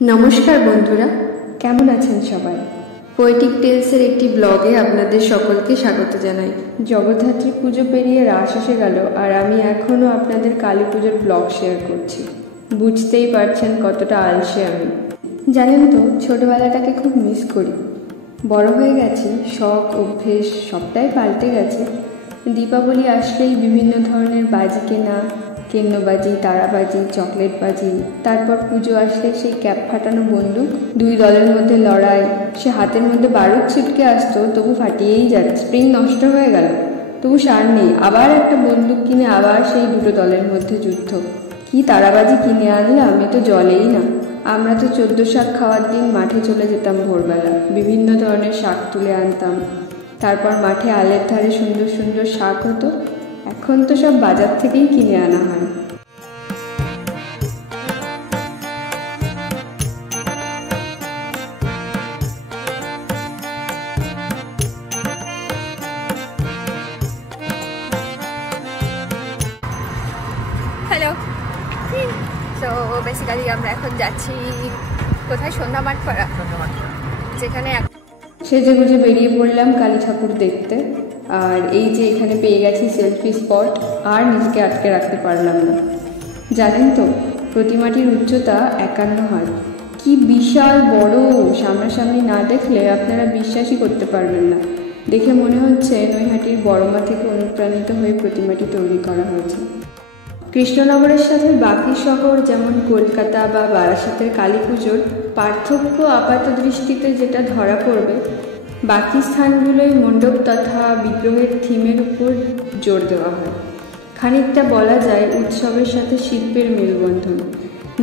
নমস্কার বন্ধুরা, কেমন আছেন সবাই? পোয়েটিক টেলসের একটি ব্লগে আপনাদের সকলকে স্বাগত জানাই। জগদ্ধাত্রী পুজো পেরিয়ে রাস এসে গেল, আর আমি এখনও আপনাদের কালী পুজোর ব্লগ শেয়ার করছি। বুঝতেই পারছেন কতটা আলসে আমি। জানেন তো, ছোটবেলাটাকে খুব মিস করি। বড় হয়ে গেছি, শখ অভ্যেস সবটাই পাল্টে গেছে। দীপাবলি আসলেই বিভিন্ন ধরনের বাজি কেনা, কেন্নবাজি, তারাবাজি, চকলেট বাজি। তারপর পুজো আসলে সেই ক্যাপ ফাটানো বন্দুক, দুই দলের মধ্যে লড়াই। সে হাতের মধ্যে বারুদ ছিটকে আসতো, তবু ফাটিয়েই যাচ্ছে। স্প্রিং নষ্ট হয়ে গেল, তবু সার নেই। আবার একটা বন্দুক কিনে আবার সেই দুটো দলের মধ্যে যুদ্ধ। কি তারাবাজি কিনে আনলাম, এ তো জলেই না। আমরা তো 14 শাক খাওয়ার দিন মাঠে চলে যেতাম ভোরবেলা, বিভিন্ন ধরনের শাক তুলে আনতাম। তারপর মাঠে আলের ধারে সুন্দর সুন্দর শাক হতো। এখন তো সব বাজার থেকেই কিনে আনা হয়। হ্যালো, তো বেসিক্যালি আমরা এখন যাচ্ছি কোথায়? সন্ধ্যা মাঠ পাড়া, যেখানে সেজে গুজে বেরিয়ে পড়লাম কালী ঠাকুর দেখতে। আর এই যে এখানে পেয়ে গেছি সেলফি স্পট, আর নিজেকে আটকে রাখতে পারলাম না। জানেন তো, প্রতিমাটির উচ্চতা 51 হাত। কি বিশাল বড়! সামনাসামনি না দেখলে আপনারা বিশ্বাসই করতে পারবেন না। দেখে মনে হচ্ছে নৈহাটির বড়মা থেকে অনুপ্রাণিত হয়ে প্রতিমাটি তৈরি করা হয়েছে। কৃষ্ণনগরের সাথে বাকি শহর যেমন কলকাতা বা বারাসাতের কালী পুজোর পার্থক্য আপাত দৃষ্টিতে যেটা ধরা পড়বে, বাকি স্থানগুলোয় মণ্ডপ তথা বিগ্রহের থিমের উপর জোর দেওয়া হয়। খানিকটা বলা যায় উৎসবের সাথে শিল্পের মেলবন্ধন,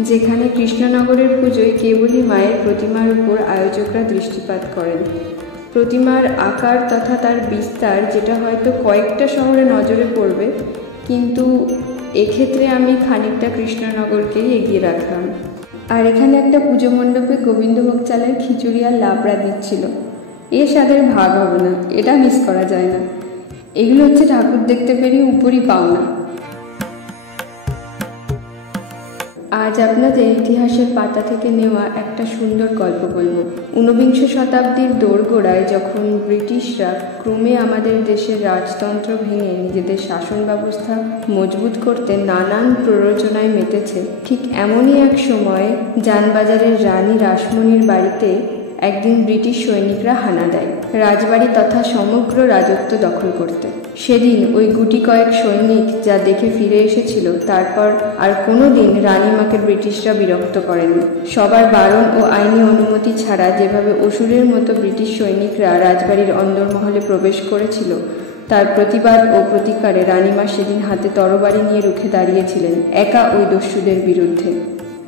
যেখানে কৃষ্ণনগরের পুজোয় কেবলই মায়ের প্রতিমার উপর আয়োজকরা দৃষ্টিপাত করেন। প্রতিমার আকার তথা তার বিস্তার, যেটা হয়তো কয়েকটা শহরে নজরে পড়বে, কিন্তু এক্ষেত্রে আমি খানিকটা কৃষ্ণনগরকেই এগিয়ে রাখলাম। আর এখানে একটা পুজো মণ্ডপে গোবিন্দভোগ চালের খিচুড়ি আর লাবড়া দিচ্ছিল। এর স্বাদের ভাগ হবে না, এটা মিস করা যায় না। এগুলো হচ্ছে ঠাকুর দেখতে পেরিয়ে উপরই পাওনা। আজ আপনাদের ইতিহাসের পাতা থেকে নেওয়া একটা সুন্দর গল্প বলবো। ঊনবিংশ শতাব্দীর দোরগোড়ায় যখন ব্রিটিশরা ক্রমে আমাদের দেশের রাজতন্ত্র ভেঙে নিজেদের শাসন ব্যবস্থা মজবুত করতে নানান প্ররোচনায় মেতেছে, ঠিক এমনই এক সময় জানবাজারের রানী রাসমণির বাড়িতে একদিন ব্রিটিশ সৈনিকরা হানা দেয় রাজবাড়ি তথা সমগ্র রাজত্ব দখল করতে। সেদিন ওই গুটি কয়েক সৈনিক যা দেখে ফিরে এসেছিল, তারপর আর কোনো দিন রানীমাকে ব্রিটিশরা বিরক্ত করেনি। সবার বারণ ও আইনি অনুমতি ছাড়া যেভাবে অসুরের মতো ব্রিটিশ সৈনিকরা রাজবাড়ির অন্দরমহলে প্রবেশ করেছিল, তার প্রতিবাদ ও প্রতিকারে রানীমা সেদিন হাতে তরবারি নিয়ে রুখে দাঁড়িয়েছিলেন একা ওই দস্যুদের বিরুদ্ধে।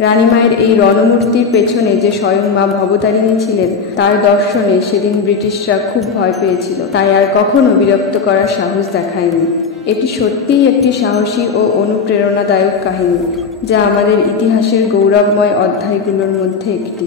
রানীমায়ের এই রণমূর্তির পেছনে যে স্বয়ং মা ভবতারিণী ছিলেন, তার দর্শনে সেদিন ব্রিটিশরা খুব ভয় পেয়েছিল, তাই আর কখনো বিরক্ত করার সাহস দেখায়নি। এটি সত্যিই একটি সাহসী ও অনুপ্রেরণাদায়ক কাহিনী, যা আমাদের ইতিহাসের গৌরবময় অধ্যায়গুলোর মধ্যে একটি।